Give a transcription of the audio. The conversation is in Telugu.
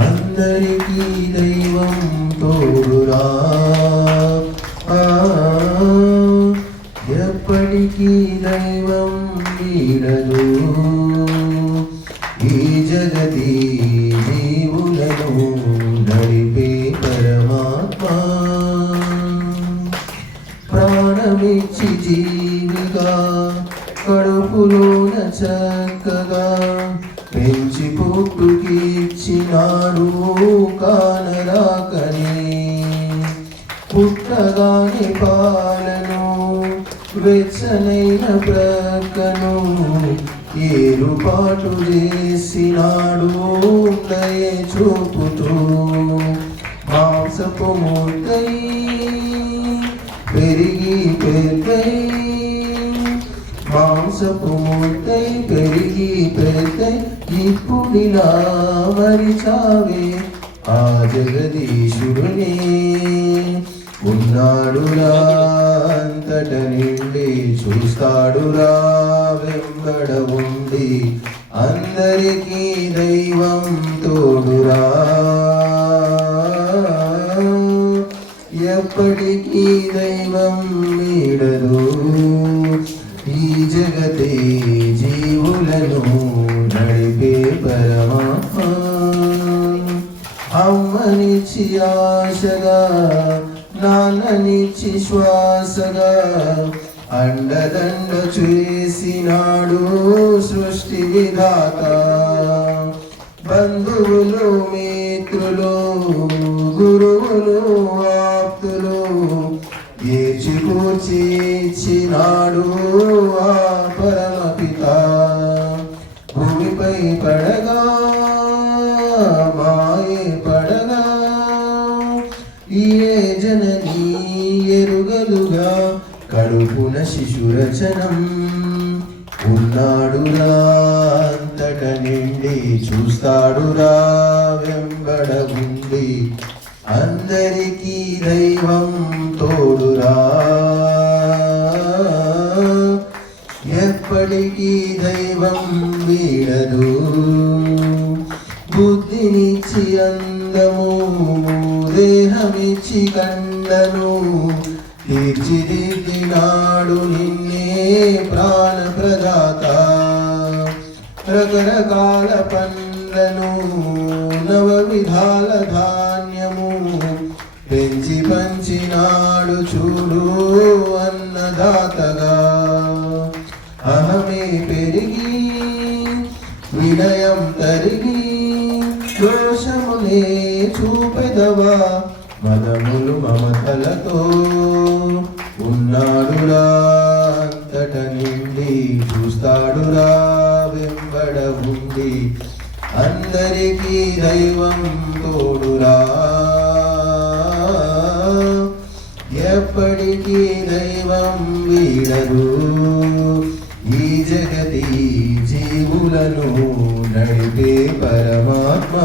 అందరికీ దైవం తోడురా, ఎప్పటికీ దైవం వీడదు. ఈ జగతి జీవులను నడిపే పరమాత్మ, ప్రాణమిచ్చి జీవిగా కడుపులోన చక్కగా పెంచి పుట్టుకిచ్చినాడు కానరాకనే. పుట్టగానే పాలను వెచ్చనైన ప్రక్కను ఏరుపాటు చేసినాడు దయ చూపుతూ. మాంసపు ముద్దై పెరిగి పెద్దై, మాంసపు ముద్దై పెరిగి పెద్దై ఇప్పుడిలా మరిచావే ఆ జగదీశుడునే. ఉన్నాడురా అంతట నిండి, చూస్తాడురా వెంబడ ఉండి. అందరికీ దైవం తోడురా, ఎప్పటికీ దైవం వీడదు. ఈ జగతే జీవులను నడిపే పరమాత్మ, అమ్మనిచ్చి ఆశగా నాన్ననిచ్చి శ్వాసగా అండదండ చేసినాడు సృష్టి విధాత. బంధువులు మిత్రులు గురువులు ఆప్తులు ఏచి కూర్చి ఇచ్చినాడు ఆ పరమపిత. భూమిపై పడగా మాయే పడగా ఏ జననీ ఎరుగలుగా కడుపున శిశురచనం. ఉన్నాడురా అంతట నిండి, చూస్తాడురా వెంబడ ఉండి. అందరికీ దైవం తోడురా, ఎప్పటికీ దైవం వీడదు. బుద్ధినిచ్చి అందము, దేహమిచ్చి కండను తీర్చిదిద్దినాడు నిన్నే ప్రాణ ప్రదాత. రకరకాల పండ్లను నవ విధాల ధాన్యము పెంచి పంచినాడు చూడు అన్నదాతగా. అహమే పెరిగి వినయం తరిగి దోషములే చూపెదవా మదములు మమతలతో. ఉన్నాడురా అంతట నిండి, చూస్తాడురా వెంబడ ఉండి. అందరికీ దైవం తోడురా, ఎప్పటికీ దైవం వీడదు. ఈ జగతి జీవులను నడిపే పరమాత్మ.